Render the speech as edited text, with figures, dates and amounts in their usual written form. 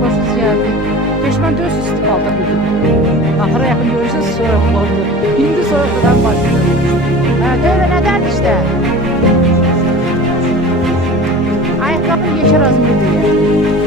Xoşunuz gəldi. Peşman deyilsiz istiqalda götürdüm. Ahıra yaxın görürsünüz soyuq oldu. İndi soyuqdan başlıyor. Dövə nədən işte? Ayakkabı yeşer az mı diye.